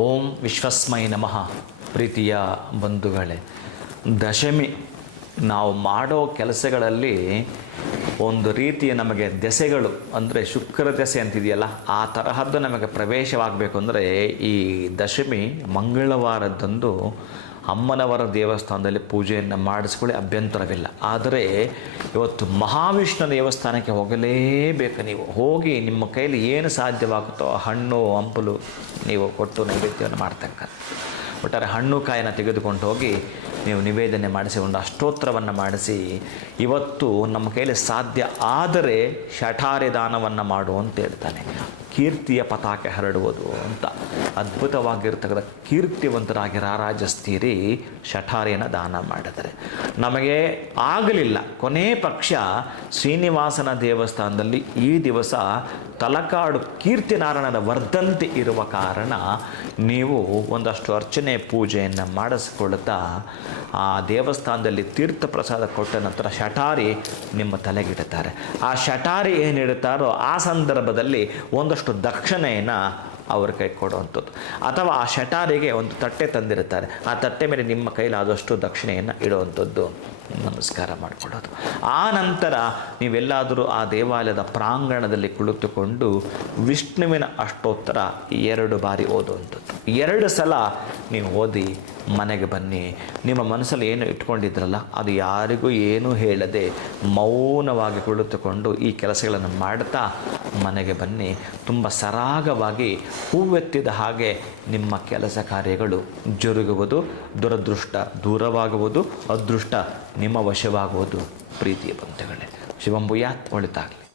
ಓಂ ವಿಶ್ವಸ್ಮೈ ನಮಃ. ಪ್ರೀತಿಯ ಬಂಧುಗಳೇ, ದಶಮಿ ನಾವು ಮಾಡೋ ಕೆಲಸಗಳಲ್ಲಿ ಒಂದು ರೀತಿಯ ನಮಗೆ ದೆಸೆಗಳು ಅಂದರೆ ಶುಕ್ರ ದೆಸೆ ಅಂತಿದೆಯಲ್ಲ, ಆ ತರಹದ್ದು ನಮಗೆ ಪ್ರವೇಶವಾಗಬೇಕು ಅಂದರೆ ಈ ದಶಮಿ ಮಂಗಳವಾರದಂದು ಅಮ್ಮನವರ ದೇವಸ್ಥಾನದಲ್ಲಿ ಪೂಜೆಯನ್ನು ಮಾಡಿಸ್ಕೊಳ್ಳಿ, ಅಭ್ಯಂತರವಿಲ್ಲ. ಆದರೆ ಇವತ್ತು ಮಹಾವಿಷ್ಣು ದೇವಸ್ಥಾನಕ್ಕೆ ಹೋಗಲೇಬೇಕು. ನೀವು ಹೋಗಿ ನಿಮ್ಮ ಕೈಲಿ ಏನು ಸಾಧ್ಯವಾಗುತ್ತೋ ಹಣ್ಣು ಹಂಪಲು ನೀವು ಕೊಟ್ಟು ನೈವೇದ್ಯವನ್ನು ಮಾಡ್ತಕ್ಕಂಥ ಒಟ್ಟಾರೆ ಹಣ್ಣು ಕಾಯಿನ ತೆಗೆದುಕೊಂಡು ಹೋಗಿ ನೀವು ನಿವೇದನೆ ಮಾಡಿಸಿ ಒಂದು ಅಷ್ಟೋತ್ತರವನ್ನು ಮಾಡಿಸಿ, ಇವತ್ತು ನಮ್ಮ ಕೈಲಿ ಸಾಧ್ಯ ಆದರೆ ಶಠಾರಿ ದಾನವನ್ನು ಮಾಡು ಅಂತ ಹೇಳ್ತಾನೆ. ಕೀರ್ತಿಯ ಪತಾಕೆ ಹರಡುವುದು ಅಂತ ಅದ್ಭುತವಾಗಿರ್ತಕ್ಕಂಥ ಕೀರ್ತಿವಂತರಾಗಿ ರಾರಾಜಿಸ್ತೀರಿ ಶಠಾರಿಯನ್ನು ದಾನ ಮಾಡಿದರೆ. ನಮಗೆ ಆಗಲಿಲ್ಲ, ಕೊನೆ ಪಕ್ಷ ಶ್ರೀನಿವಾಸನ ದೇವಸ್ಥಾನದಲ್ಲಿ ಈ ದಿವಸ ತಲಕಾಡು ಕೀರ್ತಿನಾರಾಯಣನ ವರ್ಧಂತಿ ಇರುವ ಕಾರಣ ನೀವು ಒಂದಷ್ಟು ಅರ್ಚನೆ ಪೂಜೆಯನ್ನು ಮಾಡಿಸಿಕೊಳ್ಳುತ್ತಾ ಆ ದೇವಸ್ಥಾನದಲ್ಲಿ ತೀರ್ಥ ಪ್ರಸಾದ ಕೊಟ್ಟ ನಂತರ ಶಠಾರಿ ನಿಮ್ಮ ತಲೆಗಿಡುತ್ತಾರೆ. ಆ ಶಠಾರಿ ಏನಿಡುತ್ತಾರೋ ಆ ಸಂದರ್ಭದಲ್ಲಿ ಒಂದಷ್ಟು ದಕ್ಷಿಣೆಯನ್ನು ಅವ್ರ ಕೈ ಕೊಡುವಂಥದ್ದು, ಅಥವಾ ಆ ಶಠಾರಿಗೆ ಒಂದು ತಟ್ಟೆ ತಂದಿರುತ್ತಾರೆ, ಆ ತಟ್ಟೆ ಮೇಲೆ ನಿಮ್ಮ ಕೈಲಾದಷ್ಟು ದಕ್ಷಿಣೆಯನ್ನು ಇಡುವಂಥದ್ದು, ನಮಸ್ಕಾರ ಮಾಡಿಕೊಳ್ಳೋದು. ಆ ನಂತರ ನೀವೆಲ್ಲಾದರೂ ಆ ದೇವಾಲಯದ ಪ್ರಾಂಗಣದಲ್ಲಿ ಕುಳಿತುಕೊಂಡು ವಿಷ್ಣುವಿನ ಅಷ್ಟೋತ್ತರ 2 ಬಾರಿ ಓದುವಂಥದ್ದು. 2 ಸಲ ನೀವು ಓದಿ ಮನೆಗೆ ಬನ್ನಿ. ನಿಮ್ಮ ಮನಸ್ಸಲ್ಲಿ ಏನು ಇಟ್ಕೊಂಡಿದ್ರಲ್ಲ ಅದು ಯಾರಿಗೂ ಏನೂ ಹೇಳದೆ ಮೌನವಾಗಿ ಕುಳಿತುಕೊಂಡು ಈ ಕೆಲಸಗಳನ್ನು ಮಾಡ್ತಾ ಮನೆಗೆ ಬನ್ನಿ. ತುಂಬ ಸರಾಗವಾಗಿ ಹೂವೆತ್ತಿದ ಹಾಗೆ ನಿಮ್ಮ ಕೆಲಸ ಕಾರ್ಯಗಳು ಜರುಗುವುದು, ದುರದೃಷ್ಟ ದೂರವಾಗುವುದು, ಅದೃಷ್ಟ ನಿಮ್ಮ ವಶವಾಗುವುದು. ಪ್ರೀತಿಯ ಬಂಧುಗಳೇ, ಶಿವಂಭೂಯಾತ್, ಒಳಿತಾಗಲಿ.